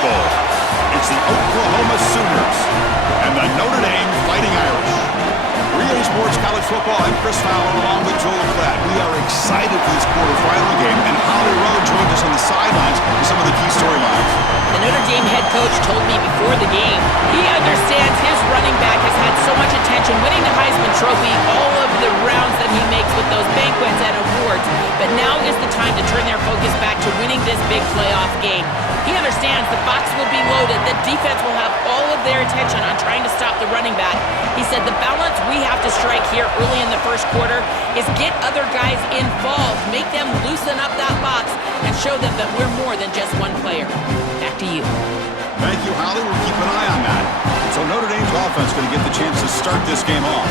Bowl. It's the Oklahoma Sooners and the Notre Dame Fighting Irish. 3A Sports College Football, I'm Chris Fowler along with Joel Klatt. We are excited for this quarterfinal game, and Holly Rowe joined us on the sidelines with some of the key storylines. The Notre Dame head coach told me before the game he understands his running back has had so much attention winning the Heisman Trophy, all of the rounds that he makes with those banquets and awards, but now is the time to turn their focus back to winning this big playoff game. He understands the box will be loaded, the defense will have all of their attention on trying to stop the running back. He said the balance we have to strike here early in the first quarter is get other guys involved, make them loosen up that box, and show them that we're more than just one player. Back to you. Thank you, Holly. We'll keep an eye on that. So Notre Dame's offense going to get the chance to start this game off.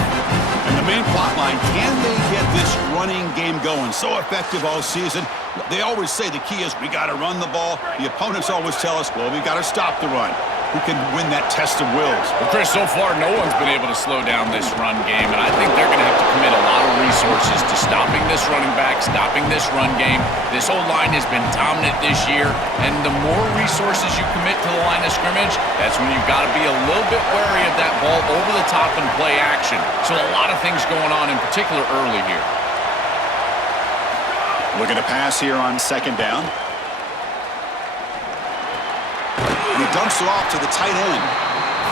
And the main plot line, can they get this running game going? So effective all season. They always say the key is we got to run the ball. The opponents always tell us, well, we got to stop the run. Who can win that test of wills? Well, Chris, so far no one's been able to slow down this run game, and I think they're going to have to commit a lot of resources to stopping this running back, stopping this run game. This whole line has been dominant this year, and the more resources you commit to the line of scrimmage, that's when you've got to be a little bit wary of that ball over the top and play action. So a lot of things going on, in particular early here. Looking to pass here on second down. And he dumps it off to the tight end.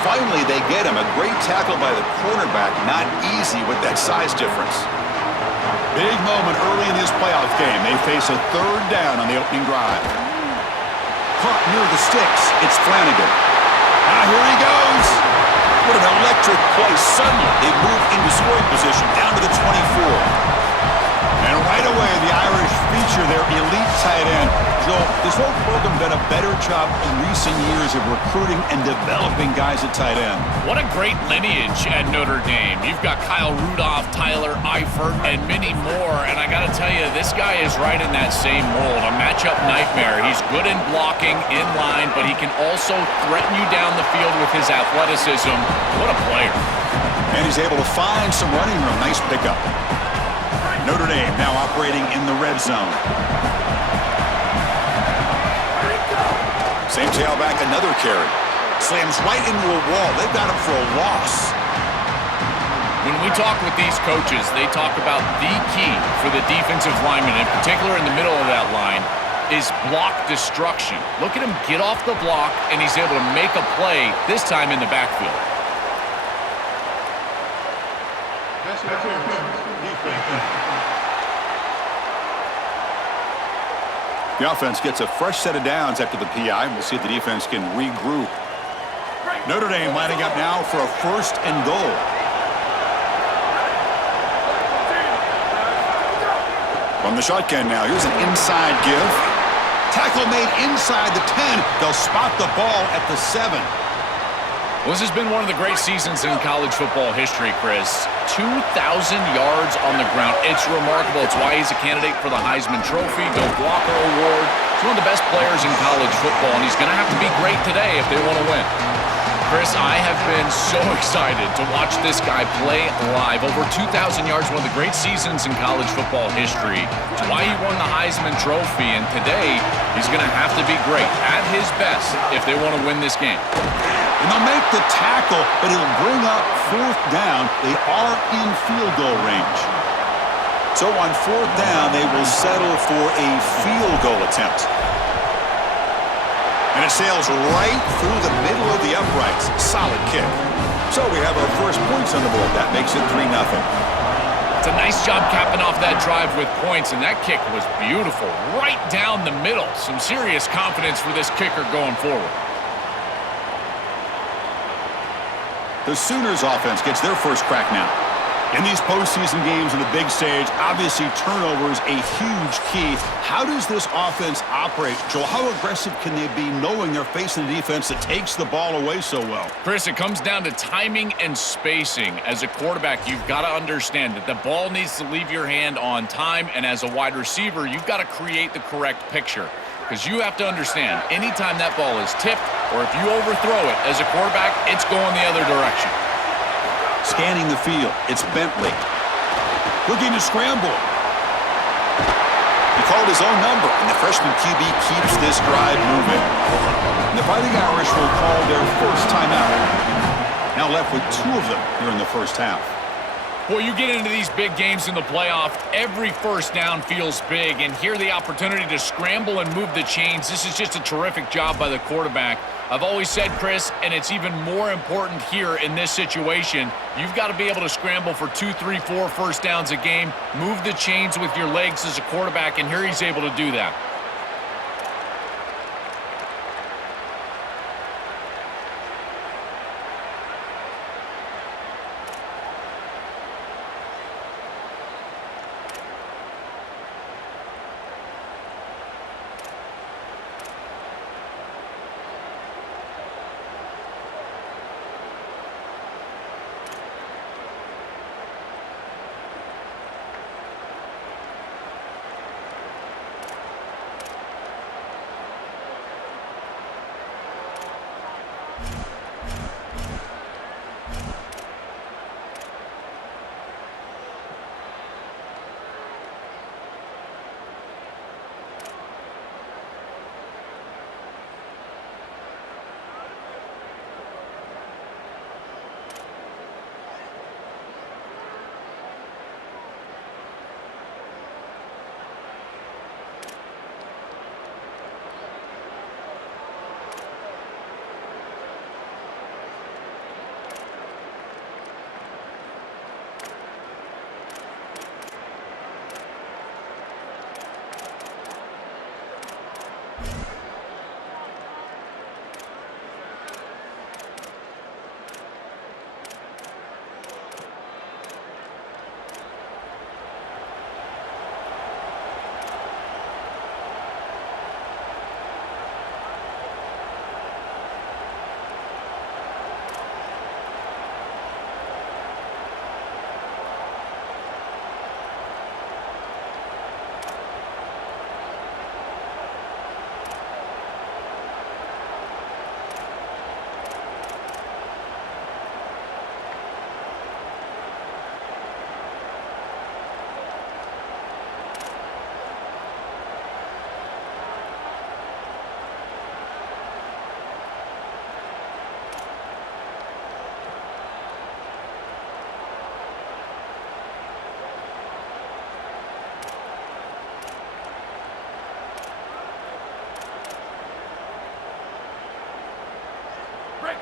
Finally, they get him. A great tackle by the cornerback. Not easy with that size difference. Big moment early in his playoff game. They face a third down on the opening drive. Caught near the sticks. It's Flanagan. Here he goes. What an electric play. Suddenly, they move into scoring position down to the 24. And right away, the Irish feature their elite tight end. Joel, this whole program done a better job in recent years of recruiting and developing guys at tight end. What a great lineage at Notre Dame. You've got Kyle Rudolph, Tyler Eifert, and many more. And I got to tell you, this guy is right in that same mold. A matchup nightmare. He's good in blocking, in line, but he can also threaten you down the field with his athleticism. What a player. And he's able to find some running room. Nice pickup. Notre Dame now operating in the red zone. Same tailback, another carry. Slams right into a wall. They've got him for a loss. When we talk with these coaches, they talk about the key for the defensive lineman, in particular in the middle of that line, is block destruction. Look at him get off the block, and he's able to make a play, this time in the backfield. The offense gets a fresh set of downs after the PI. We'll see if the defense can regroup. Notre Dame lining up now for a 1st and goal. From the shotgun now, here's an inside give. Tackle made inside the 10. They'll spot the ball at the 7. Well, this has been one of the great seasons in college football history, Chris. 2,000 yards on the ground. It's remarkable. It's why he's a candidate for the Heisman Trophy, Doak Walker Award. He's one of the best players in college football, and he's going to have to be great today if they want to win. Chris, I have been so excited to watch this guy play live. Over 2,000 yards, one of the great seasons in college football history. It's why he won the Heisman Trophy, and today he's going to have to be great, at his best, if they want to win this game. And they'll make the tackle, but it'll bring up 4th down. They are in field goal range. So on 4th down, they will settle for a field goal attempt. And it sails right through the middle of the uprights. Solid kick. So we have our first points on the board. That makes it 3-0. It's a nice job capping off that drive with points, and that kick was beautiful. Right down the middle. Some serious confidence for this kicker going forward. The Sooners offense gets their first crack now. In these postseason games on the big stage, obviously turnovers a huge key. How does this offense operate, Joel? How aggressive can they be knowing they're facing a defense that takes the ball away so well? Chris, it comes down to timing and spacing. As a quarterback, you've got to understand that the ball needs to leave your hand on time, and as a wide receiver, you've got to create the correct picture. Because you have to understand, anytime that ball is tipped or if you overthrow it as a quarterback, it's going the other direction. Scanning the field, it's Bentley. Looking to scramble. He called his own number, and the freshman QB keeps this drive moving. And the Fighting Irish will call their first timeout. Now left with 2 of them here in the first half. Well, you get into these big games in the playoff, every first down feels big, and here the opportunity to scramble and move the chains. This is just a terrific job by the quarterback. I've always said, Chris, and it's even more important here in this situation, you've got to be able to scramble for 2, 3, 4 first downs a game, move the chains with your legs as a quarterback, and here he's able to do that.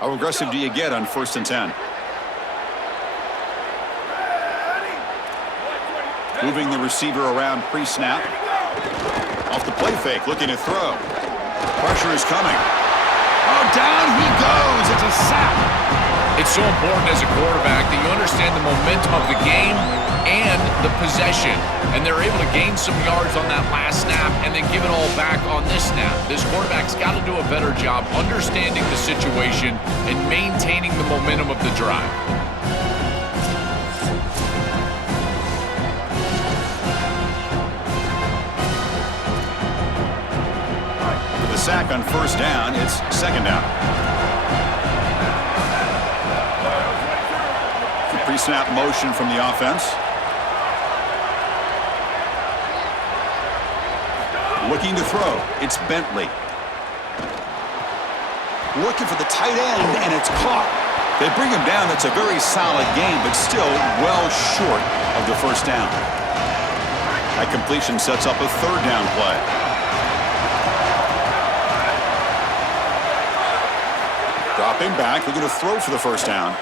How aggressive do you get on 1st and 10? Moving the receiver around pre-snap. Off the play fake, looking to throw. Pressure is coming. Oh, down he goes. It's a sack. It's so important as a quarterback that you understand the momentum of the game and the possession. And they're able to gain some yards on that last snap and then give it all back on this snap. This quarterback's got to do a better job understanding the situation and maintaining the momentum of the drive. With the sack on 1st down, it's 2nd down. The pre-snap motion from the offense. Looking to throw. It's Bentley. Looking for the tight end, and it's caught. They bring him down. That's a very solid game, but still well short of the 1st down. That completion sets up a 3rd down play. Dropping back, looking to throw for the 1st down.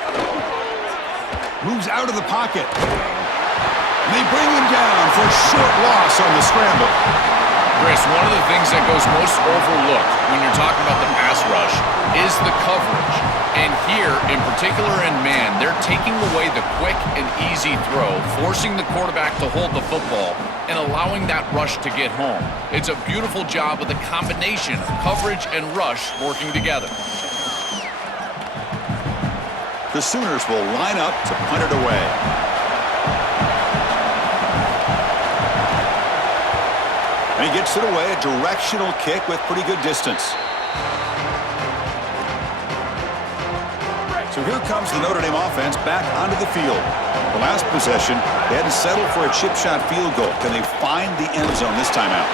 Moves out of the pocket. And they bring him down for a short loss on the scramble. Chris, one of the things that goes most overlooked when you're talking about the pass rush is the coverage. And here, in particular in man, they're taking away the quick and easy throw, forcing the quarterback to hold the football and allowing that rush to get home. It's a beautiful job with a combination of coverage and rush working together. The Sooners will line up to punt it away. And he gets it away, a directional kick with pretty good distance. So here comes the Notre Dame offense back onto the field. The last possession, they had to settle for a chip shot field goal. Can they find the end zone this time out?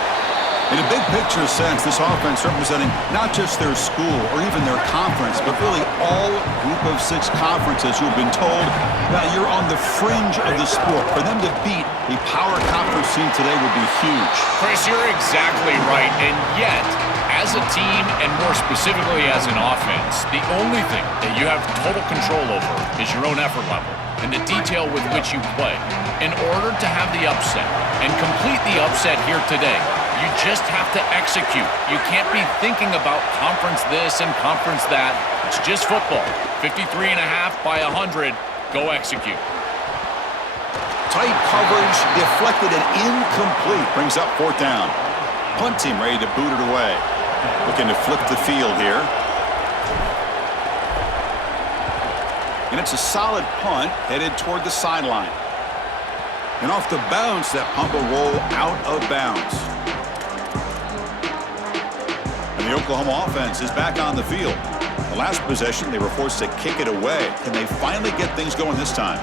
In a big picture sense, this offense representing not just their school or even their conference, but really all group of 6 conferences who have been told that you're on the fringe of the sport. For them to beat a power conference team today would be huge. Chris, you're exactly right. And yet, as a team, and more specifically as an offense, the only thing that you have total control over is your own effort level and the detail with which you play. In order to have the upset and complete the upset here today, you just have to execute. You can't be thinking about conference this and conference that. It's just football. 53.5 by 100. Go execute. Tight coverage, deflected and incomplete. Brings up 4th down. Punt team ready to boot it away. Looking to flip the field here. And it's a solid punt headed toward the sideline. And off the bounce, that punt will roll out of bounds. And the Oklahoma offense is back on the field. The last possession, they were forced to kick it away. Can they finally get things going this time?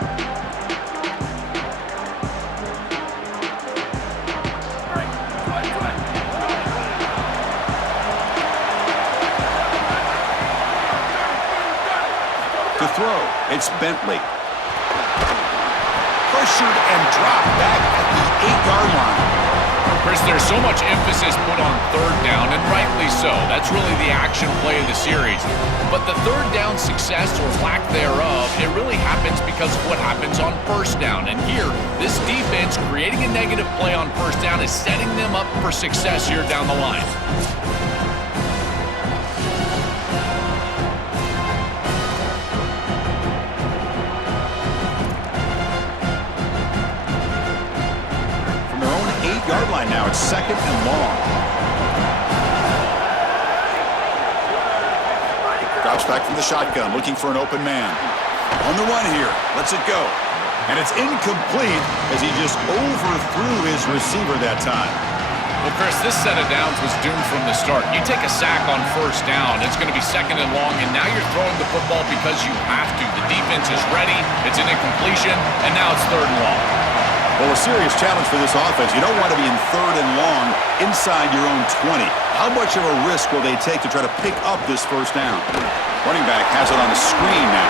To throw, it's Bentley. Pressured and dropped back at the 8-yard line. Chris, there's so much emphasis put on 3rd down, and rightly so. That's really the action play of the series. But the 3rd down success or lack thereof, it really happens because of what happens on 1st down. And here, this defense creating a negative play on 1st down is setting them up for success here down the line. Yard line now. It's 2nd and long. Drops back from the shotgun, looking for an open man. On the run here. Lets it go. And it's incomplete as he just overthrew his receiver that time. Well, Chris, this set of downs was doomed from the start. You take a sack on 1st down, it's going to be 2nd and long, and now you're throwing the football because you have to. The defense is ready. It's an incompletion, and now it's 3rd and long. Well, a serious challenge for this offense. You don't want to be in 3rd and long inside your own 20. How much of a risk will they take to try to pick up this 1st down? Running back has it on the screen now.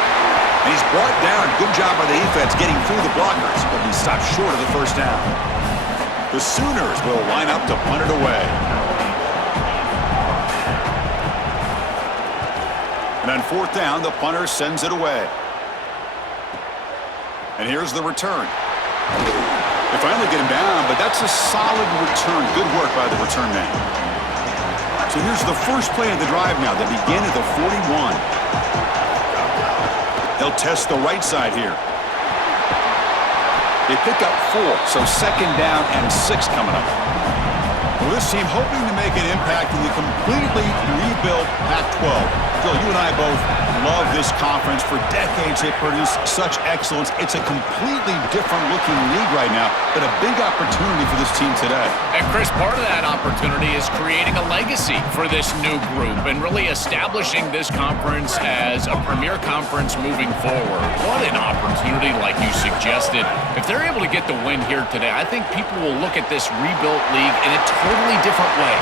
And he's brought down. Good job by the defense getting through the blockers, but he stopped short of the 1st down. The Sooners will line up to punt it away. And on 4th down, the punter sends it away. And here's the return. They finally get him down, but that's a solid return. Good work by the return man. So here's the first play of the drive now. They begin at the 41. They'll test the right side here. They pick up 4, so 2nd down and 6 coming up. Well, this team hoping to make an impact in the completely rebuilt Pac-12. Phil, you and I both love this conference. For decades, it produced such excellence. It's a completely different-looking league right now, but a big opportunity for this team today. And, Chris, part of that opportunity is creating a legacy for this new group and really establishing this conference as a premier conference moving forward. What an opportunity, like you suggested. If they're able to get the win here today, I think people will look at this rebuilt league in a totally different way.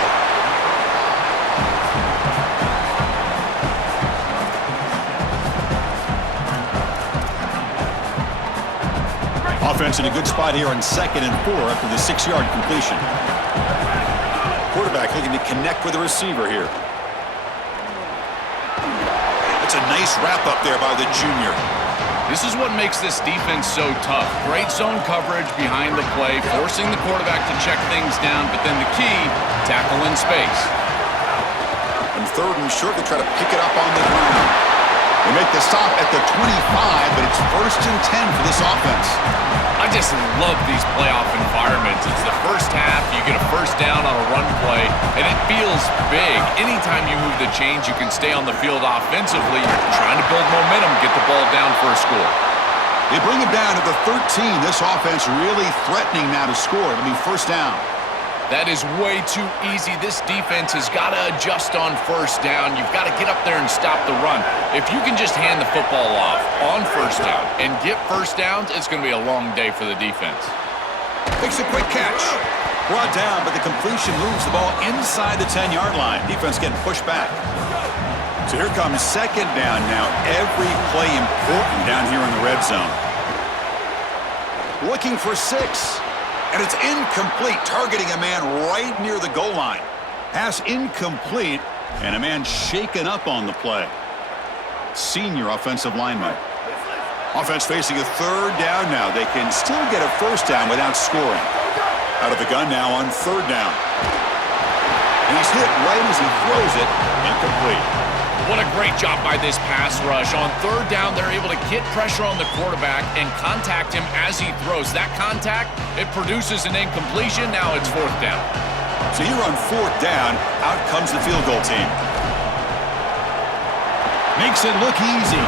Offense in a good spot here on 2nd and 4 after the 6-yard completion. Quarterback looking to connect with the receiver here. That's a nice wrap up there by the junior. This is what makes this defense so tough. Great zone coverage behind the play, forcing the quarterback to check things down, but then the key, tackle in space. And 3rd and short, they try to pick it up on the ground. They make the stop at the 25, but it's 1st and 10 for this offense. I just love these playoff environments. It's the first half, you get a 1st down on a run play, and it feels big. Anytime you move the chains, you can stay on the field offensively. You're trying to build momentum, get the ball down for a score. They bring him down to the 13. This offense really threatening now to score. It'll be 1st down. That is way too easy. This defense has got to adjust on 1st down. You've got to get up there and stop the run. If you can just hand the football off on 1st down and get 1st downs, it's going to be a long day for the defense. Makes a quick catch. Brought down, but the completion moves the ball inside the 10-yard line. Defense getting pushed back. So here comes second down now. Every play important down here in the red zone. Looking for 6. And it's incomplete, targeting a man right near the goal line. Pass incomplete, and a man shaken up on the play. Senior offensive lineman. Offense facing a third down now. They can still get a first down without scoring. Out of the gun now on third down. And he's hit right as he throws it. Incomplete. What a great job by this pass rush. On third down, they're able to get pressure on the quarterback and contact him as he throws. That contact, it produces an incompletion. Now it's fourth down. So here on fourth down, out comes the field goal team. Makes it look easy.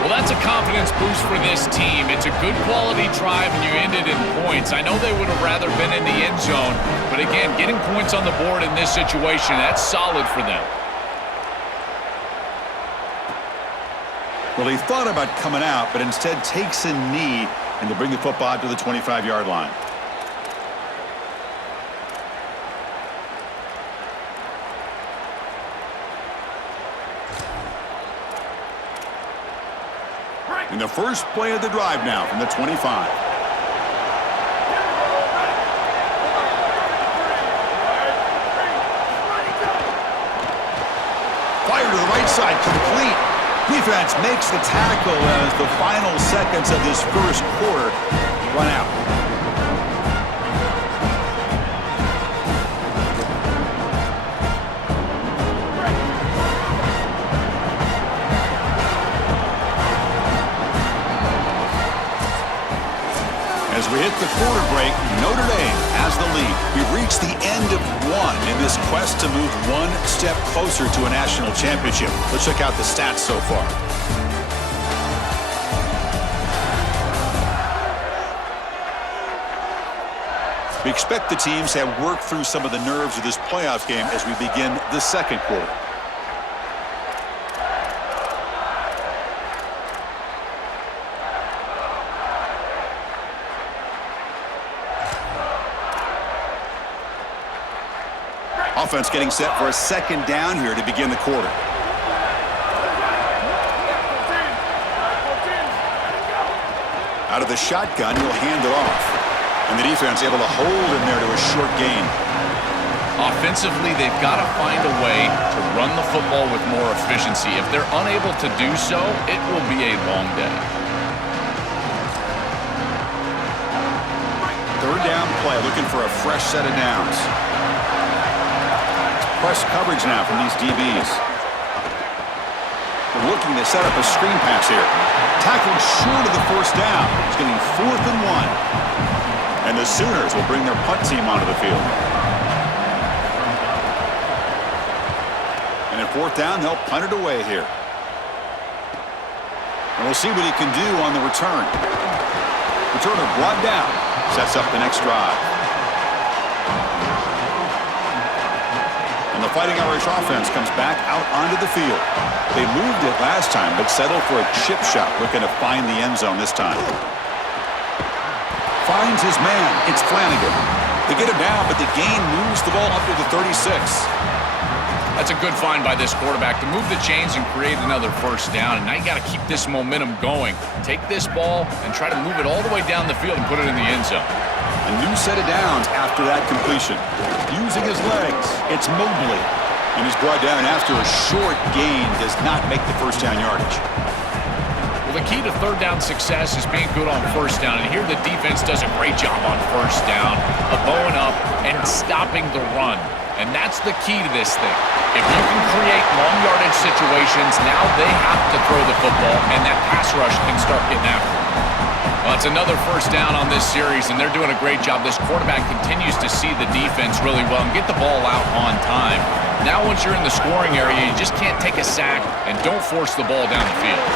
Well, that's a confidence boost for this team. It's a good quality drive, and you end it in points. I know they would have rather been in the end zone, but again, getting points on the board in this situation, that's solid for them. Well, he thought about coming out, but instead takes a knee and to bring the football to the 25-yard line. In the first play of the drive now from the 25. Fire to the right side, complete. Defense makes the tackle as the final seconds of this first quarter run out. As we hit the quarter break, Notre Dame has the lead. We've reached the end of one in this quest to move one step closer to a national championship. Let's check out the stats so far. We expect the teams to have worked through some of the nerves of this playoff game as we begin the second quarter. Offense getting set for a second down here to begin the quarter. Out of the shotgun, he'll hand it off. And the defense able to hold him there to a short gain. Offensively, they've got to find a way to run the football with more efficiency. If they're unable to do so, it will be a long day. Third down play, looking for a fresh set of downs. Press coverage now from these DBs. They're looking to set up a screen pass here. Tackled short of the first down. It's getting 4th and 1. And the Sooners will bring their punt team onto the field. And at 4th down, they'll punt it away here. And we'll see what he can do on the return. Returner brought down. Sets up the next drive. And the Fighting Irish offense comes back out onto the field. They moved it last time, but settled for a chip shot, looking to find the end zone this time. Finds his man. It's Flanagan. They get him down, but the gain moves the ball up to the 36. That's a good find by this quarterback to move the chains and create another first down. And now you got to keep this momentum going. Take this ball and try to move it all the way down the field and put it in the end zone. A new set of downs after that completion. Using his legs, it's Mobley. And he's brought down after a short gain. Does not make the first down yardage. Well, the key to third down success is being good on first down. And here the defense does a great job on first down, bowing up and stopping the run. And that's the key to this thing. If you can create long yardage situations, now they have to throw the football, and that pass rush can start getting after it. Well, it's another first down on this series, and they're doing a great job. This quarterback continues to see the defense really well and get the ball out on time. Now once you're in the scoring area, you just can't take a sack and don't force the ball down the field.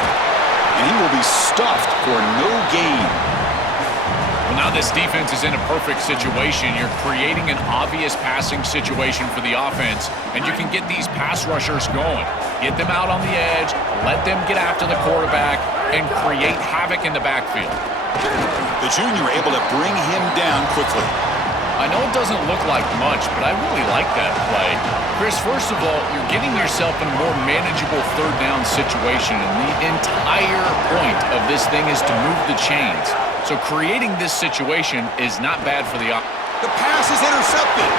And he will be stuffed for no gain. Well, now this defense is in a perfect situation. You're creating an obvious passing situation for the offense, and you can get these pass rushers going. Get them out on the edge, let them get after the quarterback, and create havoc in the backfield. The junior able to bring him down quickly. I know it doesn't look like much, but I really like that play. Chris, first of all, you're getting yourself in a more manageable third down situation, and the entire point of this thing is to move the chains. So creating this situation is not bad for the offense. The pass is intercepted.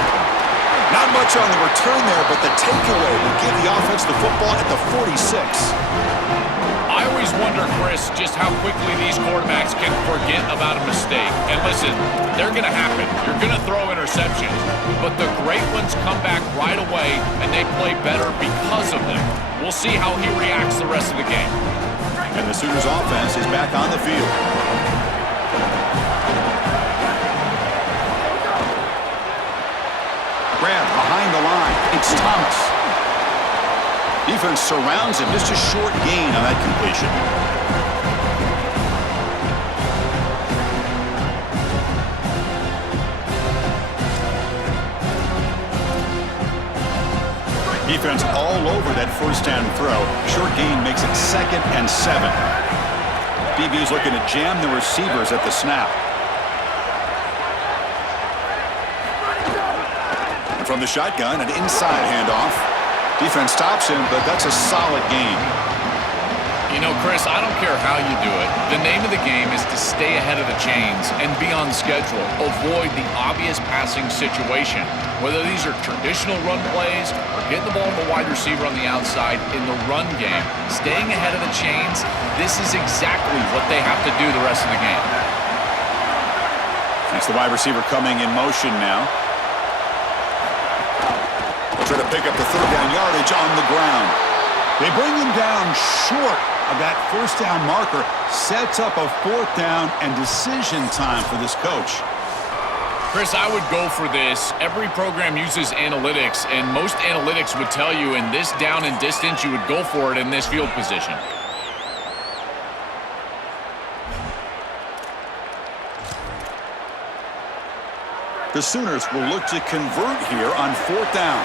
Not much on the return there, but the takeaway will give the offense the football at the 46. I always wonder, Chris, just how quickly these quarterbacks can forget about a mistake. And listen, they're going to happen. You're going to throw interceptions. But the great ones come back right away, and they play better because of them. We'll see how he reacts the rest of the game. And the Sooners offense is back on the field. Grab behind the line. It's Thomas. Defense surrounds him. Just a short gain on that completion. Defense all over that first down throw. Short gain makes it 2nd and 7. DB's looking to jam the receivers at the snap. From the shotgun, an inside handoff. Defense stops him, but that's a solid gain. You know, Chris, I don't care how you do it. The name of the game is to stay ahead of the chains and be on schedule. Avoid the obvious passing situation. Whether these are traditional run plays or getting the ball to the wide receiver on the outside in the run game, staying ahead of the chains, this is exactly what they have to do the rest of the game. That's the wide receiver coming in motion now. Try to pick up the third down yardage on the ground. They bring him down short of that first down marker. Sets up a 4th down and decision time for this coach. Chris, I would go for this. Every program uses analytics, and most analytics would tell you in this down and distance, you would go for it in this field position. The Sooners will look to convert here on 4th down.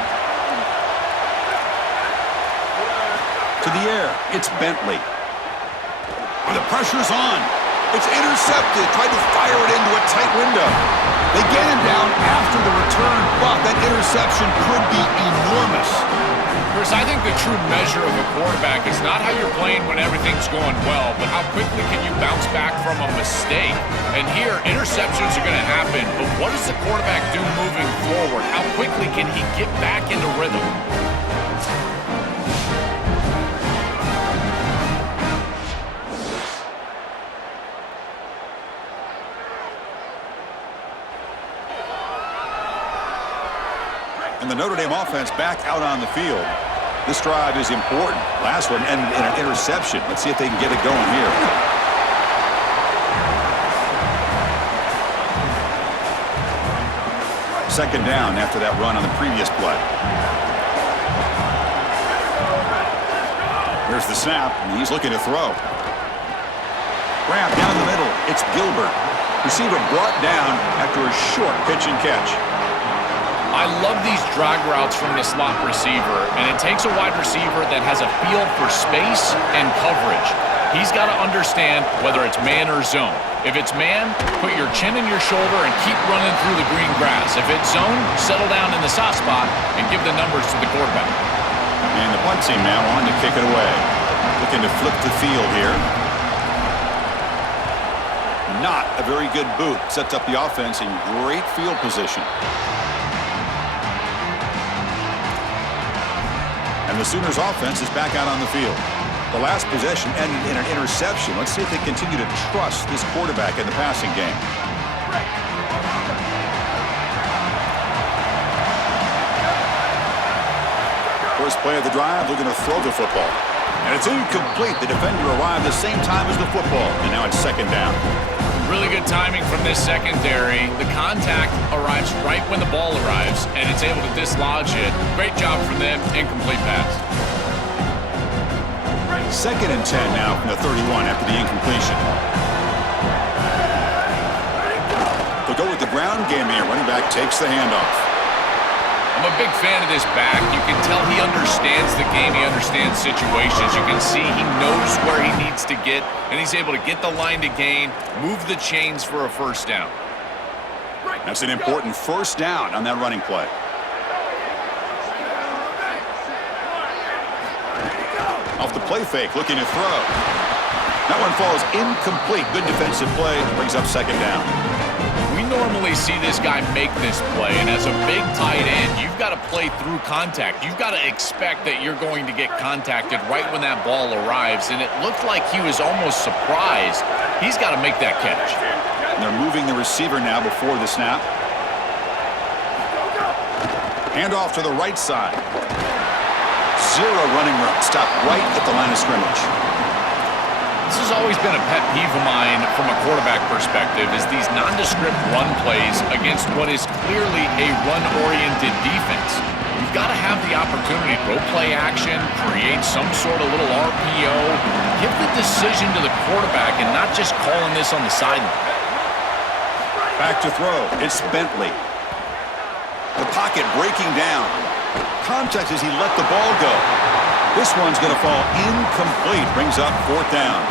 To the air, it's Bentley. When the pressure's on, it's intercepted. Tried to fire it into a tight window. They get him down after the return, but that interception could be enormous. Chris, I think the true measure of a quarterback is not how you're playing when everything's going well, but how quickly can you bounce back from a mistake. And here, interceptions are going to happen, but what does the quarterback do moving forward? How quickly can he get back into rhythm? And the Notre Dame offense back out on the field. This drive is important. Last one ended in an interception. Let's see if they can get it going here. Second down after that run on the previous play. Here's the snap, and he's looking to throw. Grab down the middle. It's Gilbert. Receiver brought down after a short pitch and catch. I love these drag routes from the slot receiver, and it takes a wide receiver that has a feel for space and coverage. He's got to understand whether it's man or zone. If it's man, put your chin in your shoulder and keep running through the green grass. If it's zone, settle down in the soft spot and give the numbers to the quarterback. And the punt team now on to kick it away. Looking to flip the field here. Not a very good boot. Sets up the offense in great field position. And the Sooners offense is back out on the field. The last possession ended in an interception. Let's see if they continue to trust this quarterback in the passing game. First play of the drive, looking to throw the football. And it's incomplete. The defender arrived the same time as the football. And now it's second down. Really good timing from this secondary. The contact arrives right when the ball arrives, and it's able to dislodge it. Great job from them. Incomplete pass. Second and 10 now from the 31 after the incompletion. They'll go with the ground game here. Running back takes the handoff. I'm a big fan of this back. You can tell he understands the game. He understands situations. You can see he knows where he needs to get, and he's able to get the line to gain, move the chains for a first down. That's an important first down on that running play. Off the play fake, looking to throw. That one falls incomplete. Good defensive play. Brings up second down. We normally see this guy make this play, and as a big tight end, you've got to play through contact. You've got to expect that you're going to get contacted right when that ball arrives, and it looked like he was almost surprised. He's got to make that catch. And they're moving the receiver now before the snap. Handoff to the right side. Zero running room. Stop right at the line of scrimmage. This has always been a pet peeve of mine from a quarterback perspective, is these nondescript run plays against what is clearly a run-oriented defense. You've got to have the opportunity to go play action, create some sort of little RPO, give the decision to the quarterback and not just calling this on the sideline. Back to throw. It's Bentley. The pocket breaking down. Contact as he let the ball go. This one's going to fall incomplete. Brings up fourth down.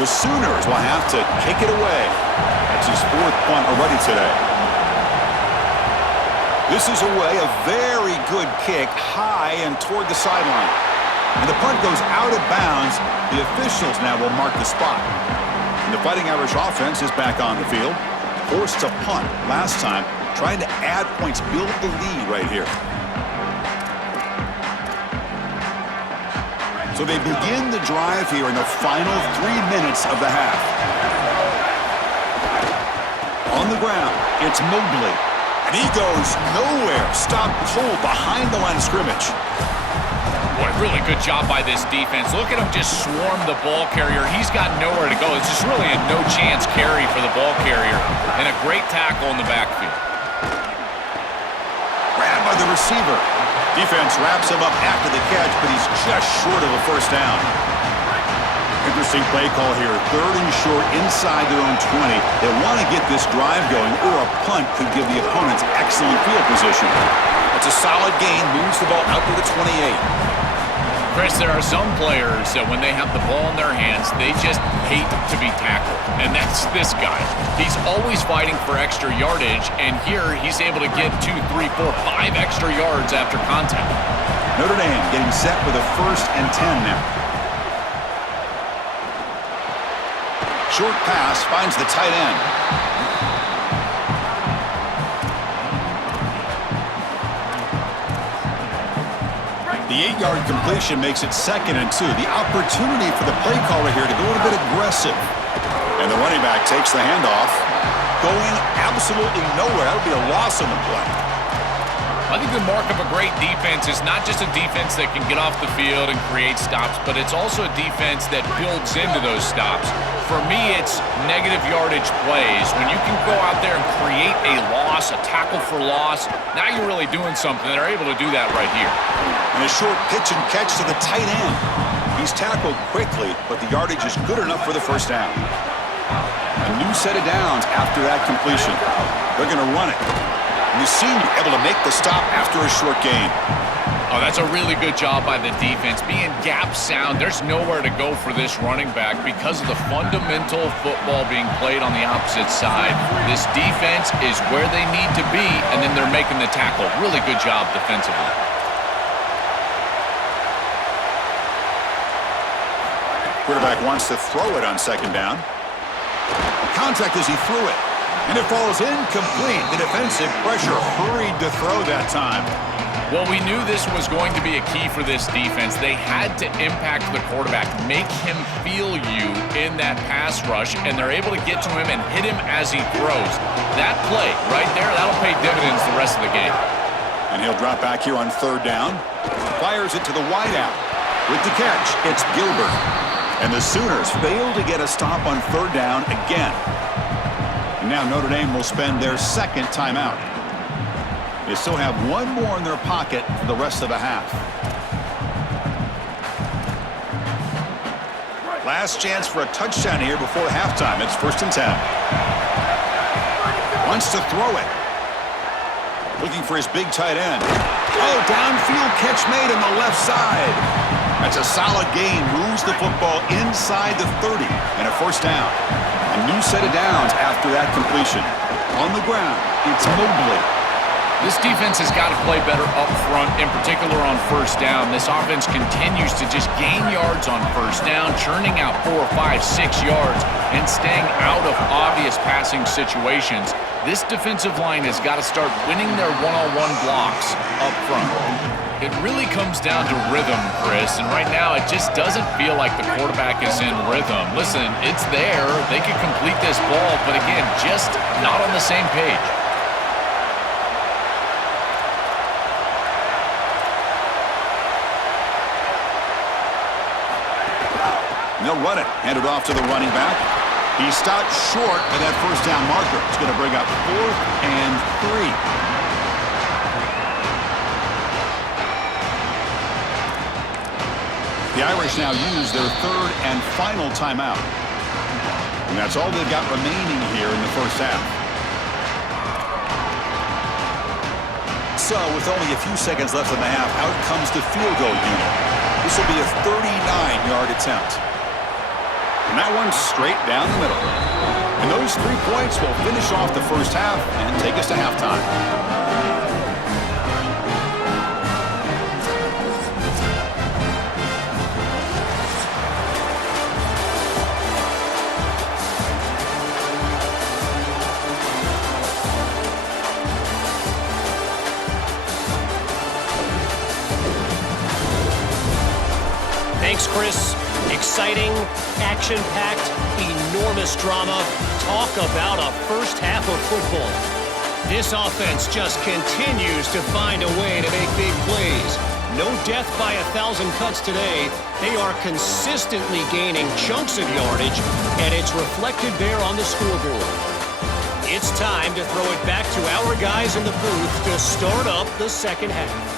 The Sooners will have to kick it away. That's his fourth punt already today. This is away, a very good kick, high and toward the sideline. And the punt goes out of bounds. The officials now will mark the spot. And the Fighting Irish offense is back on the field. Forced to punt last time, trying to add points, build the lead right here. So they begin the drive here in the final 3 minutes of the half. On the ground, it's Mobley. And he goes nowhere. Stop cold behind the line of scrimmage. Boy, really good job by this defense. Look at him just swarm the ball carrier. He's got nowhere to go. It's just really a no-chance carry for the ball carrier. And a great tackle in the backfield. Grabbed by the receiver. Defense wraps him up after the catch, but he's just short of a first down. Interesting play call here. 3rd and short inside their own 20. They want to get this drive going, or a punt could give the opponents excellent field position. It's a solid gain. Moves the ball out to the 28. Chris, there are some players that when they have the ball in their hands, they just hate to be tackled. And that's this guy. He's always fighting for extra yardage, and here he's able to get 2, 3, 4, 5 extra yards after contact. Notre Dame getting set with a 1st and 10 now. Short pass finds the tight end. The 8-yard completion makes it 2nd and 2. The opportunity for the play caller here to go a bit aggressive. And the running back takes the handoff. Going absolutely nowhere. That would be a loss on the play. I think the mark of a great defense is not just a defense that can get off the field and create stops, but it's also a defense that builds into those stops. For me, it's negative yardage plays. When you can go out there and create a loss, a tackle for loss, now you're really doing something. They're able to do that right here. And a short pitch and catch to the tight end. He's tackled quickly, but the yardage is good enough for the first down. A new set of downs after that completion. They're going to run it. And the senior able to make the stop after a short gain. Oh, that's a really good job by the defense. Being gap sound, there's nowhere to go for this running back because of the fundamental football being played on the opposite side. This defense is where they need to be, and then they're making the tackle. Really good job defensively. Quarterback wants to throw it on 2nd down. Contact as he threw it. And it falls incomplete. The defensive pressure hurried to throw that time. Well, we knew this was going to be a key for this defense. They had to impact the quarterback, make him feel you in that pass rush, and they're able to get to him and hit him as he throws. That play right there, that'll pay dividends the rest of the game. And he'll drop back here on 3rd down. Fires it to the wideout. With the catch, it's Gilbert. And the Sooners fail to get a stop on 3rd down again. And now Notre Dame will spend their 2nd timeout. They still have one more in their pocket for the rest of the half. Last chance for a touchdown here before halftime. It's 1st and 10. Wants to throw it. Looking for his big tight end. Oh, downfield catch made on the left side. That's a solid gain. Moves the football inside the 30 and a 1st down. A new set of downs after that completion. On the ground, it's Mobley. This defense has got to play better up front, in particular on first down. This offense continues to just gain yards on first down, churning out 4, 5, 6 yards, and staying out of obvious passing situations. This defensive line has got to start winning their one-on-one blocks up front. It really comes down to rhythm, Chris, and right now it just doesn't feel like the quarterback is in rhythm. Listen, it's there. They can complete this ball, but again, just not on the same page. They'll run it. Hand it off to the running back. He stopped short of that first down marker. It's going to bring up 4th and 3. The Irish now use their 3rd and final timeout. And that's all they've got remaining here in the first half. So with only a few seconds left in the half, out comes the field goal unit. This will be a 39-yard attempt. And that one's straight down the middle. And those 3 points will finish off the first half and take us to halftime. Thanks, Chris. Exciting, action-packed, enormous drama. Talk about a first half of football. This offense just continues to find a way to make big plays. No death by 1,000 cuts today. They are consistently gaining chunks of yardage, and it's reflected there on the scoreboard. It's time to throw it back to our guys in the booth to start up the second half.